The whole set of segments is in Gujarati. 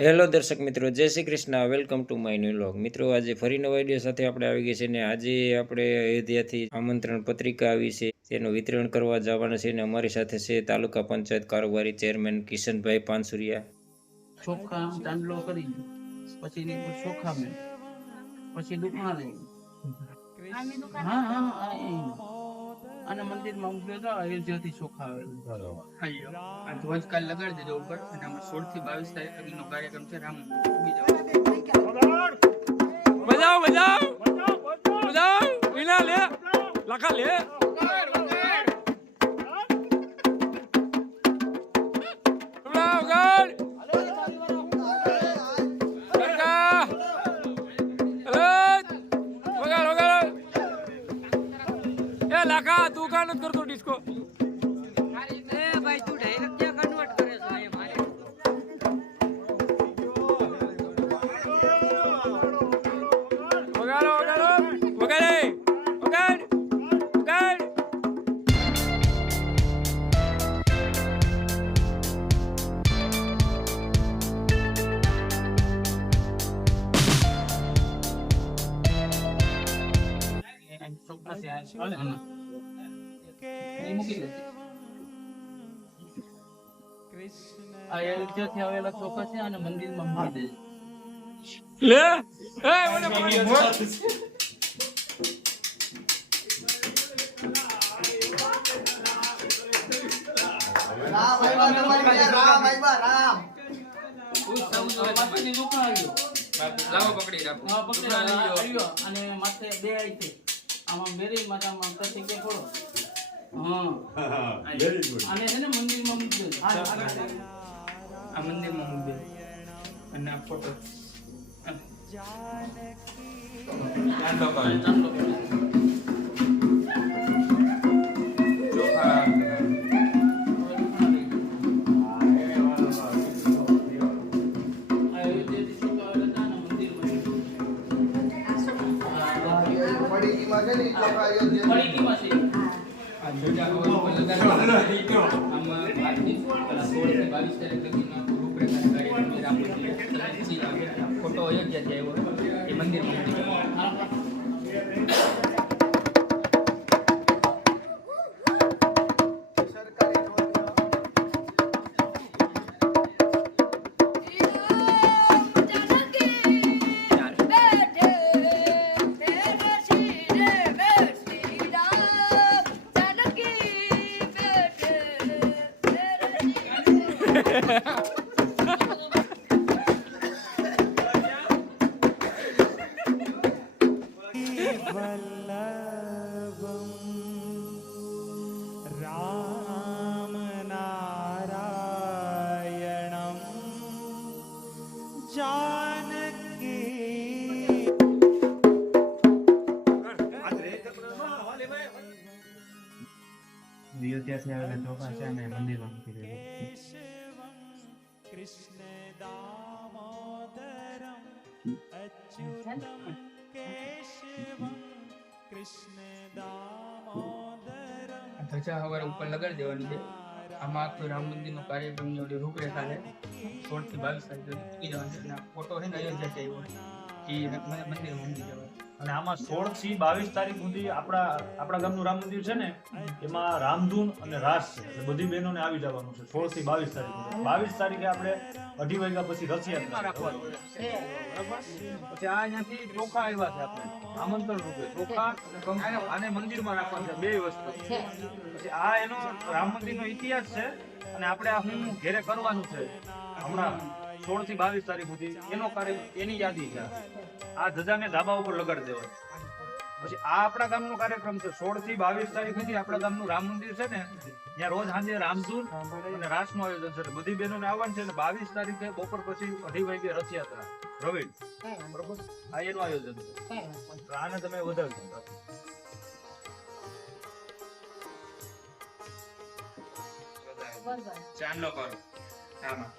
હેલો દર્શક મિત્રો જય Shri Krishna. Welcome to my new vlog મિત્રો આજે ફરી નવા વીડિયો સાથે આપણે આવી ગઈ છે ને આજે આપણે અયોધ્યાથી આમંત્રણ પત્રિકા આવી છે. તેનું વિતરણ કરવા જવાના છે ને અમારી સાથે છે તાલુકા પંચાયત કારોબારી ચેરમેન કિશનભાઈ પાનસુરિયા. ચોખા ચાંદલો કરી પછી ચોખા મેં પછી દુકાન. હા હા હા એ. અને મંદિરમાં મૂક્યો હતો અયોધ્યાથી ચોખા આવેલા આ ધ્વજ કાલ લગાડી દેજો ઉપર. અને આમાં સોળથી બાવીસ તારીખ નો કાર્યક્રમ છે રામ બીજો બજાવ બજાવ. બજાવ વિના લે. લખા લે. તું નથી કરતો ડિસ્કો વગાડો વગાડો. વગાડે. વગાડ. વગાડ. એ આ ચોખા છે આ આના. એ મૂકી દે આ અયોધ્યાથી આવેલા ચોખા છે અને મંદિરમાં મૂકી દે લે એ મને પકડી પાછળથી ચોખા લાવો પકડી રાખો હા, પકડી અને માથે બે આઈ છે આમાં મેરી માતામાં પછી કે થોડો હા. અને છે ને મંદિરમાં મૂકી આ મંદિરમાં મૂકી અને આ ફોટો કરી. ફોટો અયોધ્યાથી આવ્યો એ મંદિરમાં નિયત્યાથી આવેલા ચોખા છે અને મંદિરમાં મૂકી દીધું कृष्णदामोदरम् अच्युतं केशवं कृष्णदामोदरम् આ ધજા સવારે ઉપર લગાડી દેવાની છે આમાં આખું રામ મંદિરનો કાર્યક્રમની ઓલી રૂપરેખા છે સોળ થી બાવીસ તારીખ મૂકી જવાની છે અને આ ફોટો છે ને અયોધ્યાથી આવ્યો એ મંદિરમાં મૂકી જવાનો અને આમાં સોળથી બાવીસ તારીખ સુધી આપણા આપણા ગામનું રામ મંદિર છે ને એમાં રામધૂન અને રાસ છે. એટલે બધી બહેનોને આવી જવાનું છે સોળથી બાવીસ તારીખ બાવીસ તારીખે આપણે અઢી વાગ્યા પછી રથયાત્રા રાખવાનું પછી આ અહીંયાથી ચોખા આવ્યા છે આપણે. આમંત્રણ રૂપે ચોખા અને મંદિરમાં રાખવાનું છે બે વસ્તુ. પછી આ એનો રામ મંદિરનો ઇતિહાસ છે અને આપણે આ હું ઘેરે કરવાનું છે. હમણાં સોળથી બાવીસ તારીખ સુધી એનો કાર્ય એની યાદી છે. આ ધજાને ધાબા ઉપર લગાડી દેવાની પછી આ આપણા ગામનો કાર્યક્રમ છે. સોળથી બાવીસ તારીખ સુધી આપણા ગામનું રામ મંદિર છે ને, ત્યાં રોજ સાંજે રામધૂન અને રાસનું આયોજન છે. બધી બહેનોને આવવાનું છે અને બાવીસ તારીખે બપોર પછી અઢી વાગે રથયાત્રા. પ્રવીણ બરોબર એનું આયોજન છે. આને તમે વધારજો ચાંદલો કરો. આમાં.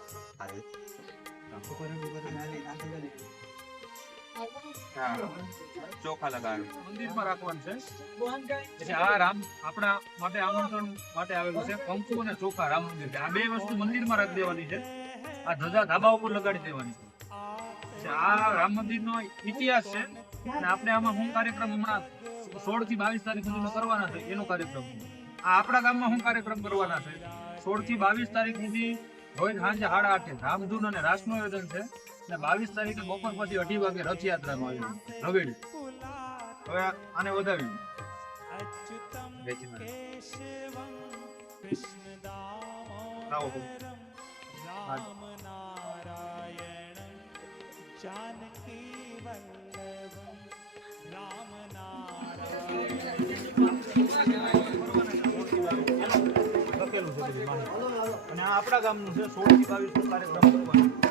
ઇતિહાસ છે. અને આપણે આમાં હું કાર્યક્રમ હમણાં સોળથી બાવીસ તારીખ સુધીનો કરવાના છે, એનો કાર્યક્રમ. આ આપણા ગામમાં હું કાર્યક્રમ કરવાના છે. સોળથી બાવીસ તારીખ સુધી રોજ સાંજે સાડા આઠે ધામધૂન અને રાસનું આયોજન છે. અને બાવીસ તારીખે બપોર પછી અઢી વાગે રથયાત્રાનું આવ્યું રવેડી. હવે આને વધાવ્યું. અને આપણા ગામનું છે સોળથી બાવીસ નો કાર્યક્રમ કરવાનો.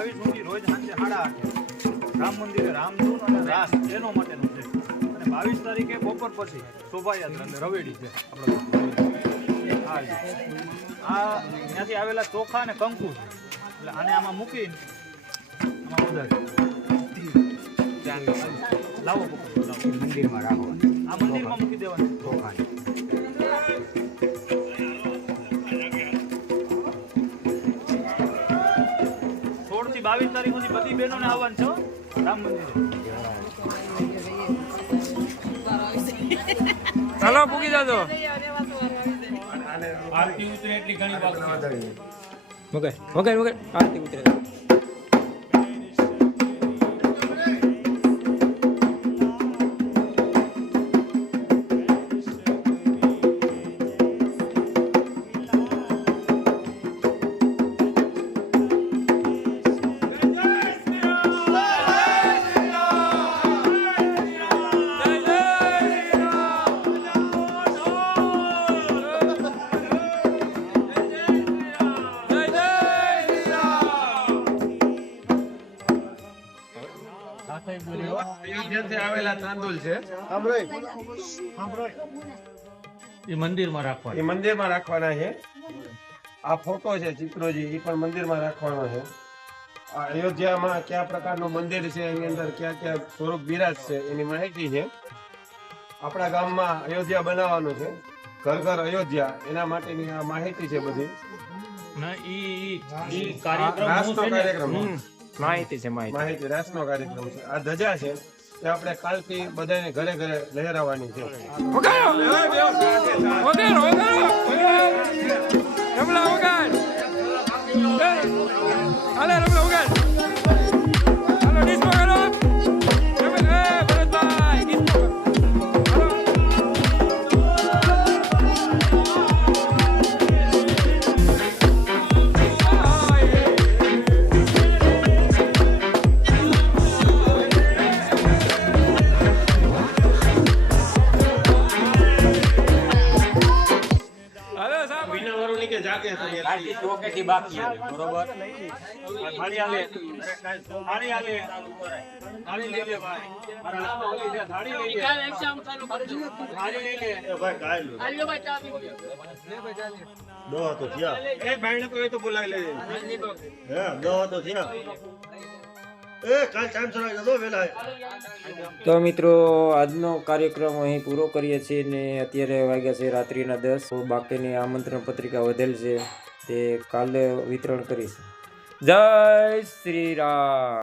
બાવીસ સુધી રોજ સાંજે સાડા આઠે. રામ મંદિરે રામધૂન અને રાસ એનો માટેનું છે. અને બાવીસ તારીખે બપોર પછી શોભાયાત્રા અને રવેડી છે આપણે આ ત્યાંથી આવેલા ચોખા અને કંકુ છે. એટલે આને આમાં મૂકીને આમાં વધારે. લાવો. મંદિરમાં રાખો. આ મંદિરમાં મૂકી દેવાનું. તારીખ સુધી બધી બહેનોને આવવાનું છો હો, રામ મંદિર. ચાલો પૂગી જાજો. આરતી ઉતરે એટલી ઘણી વાત વગાડ વગાડ વગાડ આરતી ઉતરે. તાંદુલ છે. એ મંદિરમાં રાખવા એ મંદિરમાં રાખવાના છે. આ ફોટો છે ચિત્રોજી એ પણ મંદિરમાં રાખવાનો છે. આ અયોધ્યામાં કયા પ્રકારનું મંદિર છે એની અંદર કયા કયા સ્વરૂપ બિરાજ છે એની માહિતી છે. આપણા ગામમાં અયોધ્યા બનાવવાનું છે. ઘર ઘર અયોધ્યા એના માટેની આ માહિતી છે બધી. ના ઈ કાર્યક્રમ માહિતી છે માહિતી. માહિતી રાસનો કાર્યક્રમ છે. આ ધજા છે. એ આપણે કાલથી બધાને ઘરે ઘરે લહેરાવાની છે. બાકી બરોબર? થાળી આલે થાળી આલે થાળી લઈ લે ભાઈ. થાળી લઈ લે. થાળી લઈ લે. દવા તો થયા. એ ભાઈને કોઈ તો બોલાવી લેજે. હે દવા તો થયા. એ કાલ ટાઈમ સર આવી જતો વેલા તો મિત્રો આજનો કાર્યક્રમ અહીં પૂરો કરીએ છીએ ને અત્યારે વાગ્યા છે રાત્રિના દસ. તો બાકીની આમંત્રણ પત્રિકા વધેલ છે. તે કાલે વિતરણ કરીશ. જય શ્રી રામ.